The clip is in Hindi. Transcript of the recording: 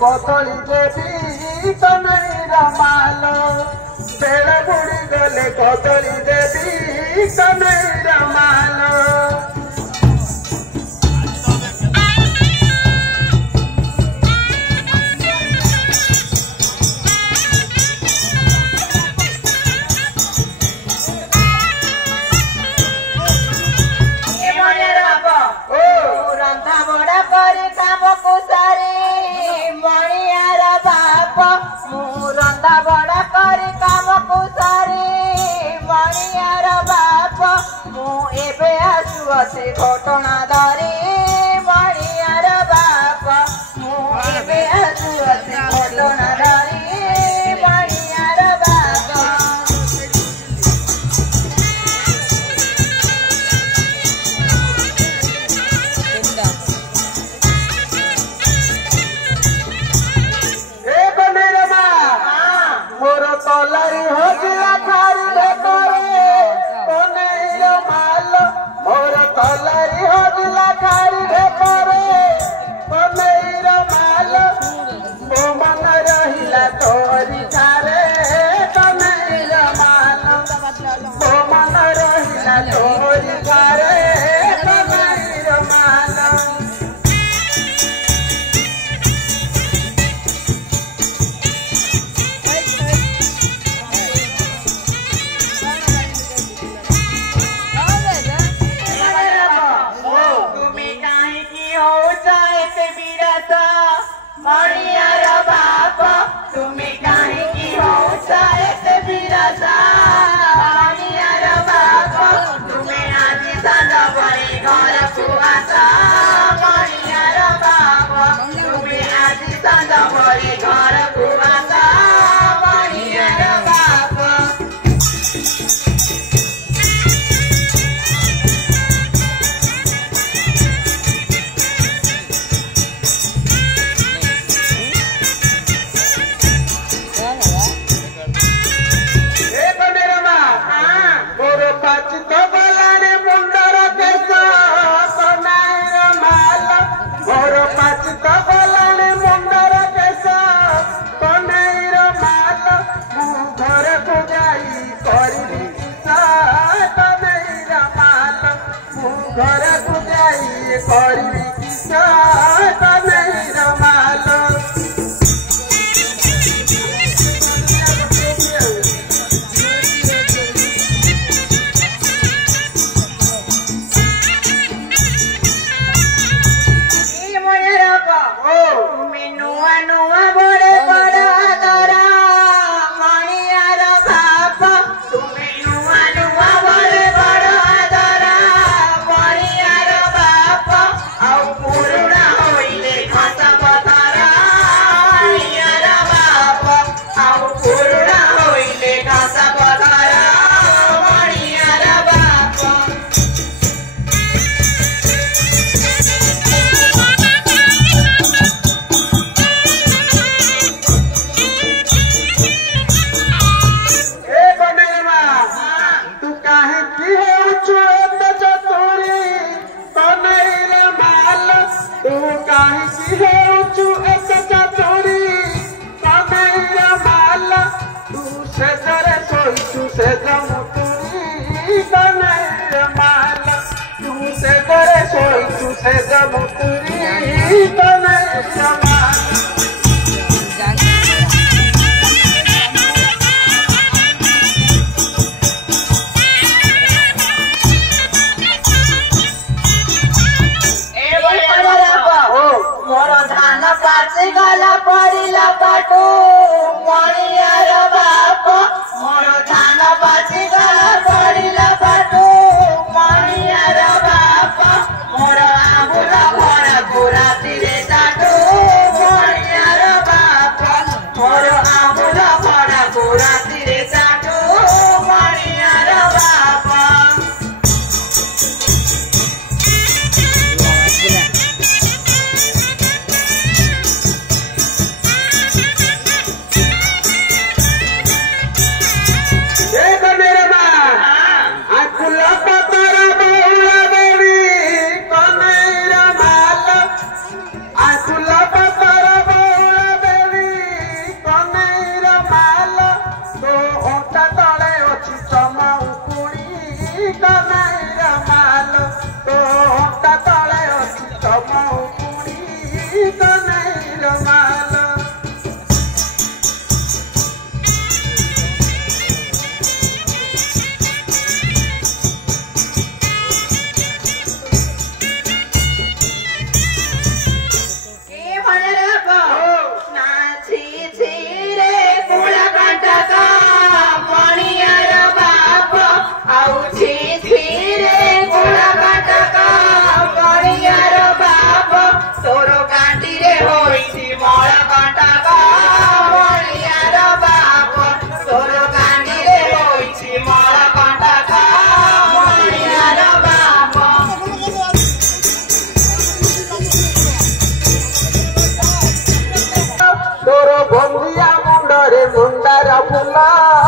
कदली देवी कनैरा माल बेल बुड़ी गले कदली देवी कनैरा माल घटना धरी मणियार बाप मुझे हसुअते घटना धरी मणियार बाप मोर तलारी हजिला खारी भेटरे कनेर माल मोर तलारी हजिला खारी भेटरे कनेर माल मो मन रहिला तोरी थारे कनेर माल मो मन रहिला तोरी थारे कनेर माल मणियार बाप तुम्हें काहे की हो चाहते बिरासा मणियार बाप तुम्हें आज सादा बड़े घर कुआसा मणियार बाप तुम्हें आज सादा बड़े घर कुआसा मणियार बाप घर को जाई करी किसा कनेर माल नुआ नुआ बड़े बड़ा आदरा मणियार बाप तुम्हें नुआ नुआ बड़े बड़ा आदरा मणियार बाप आउ पुरुणा होइले घासा पथरा मणियार बाप आउ पुरुणा होइले घासा पथरा मणियार बाप से जमुतरी कनेर माल मोर धान पाची गला पड़िला पाटू मणियार बाप मोर धान पाची गला पड़िला पाटू मणियार बाप मोर आंबुला भरा पूरा तिरे जाटू मणियार बदला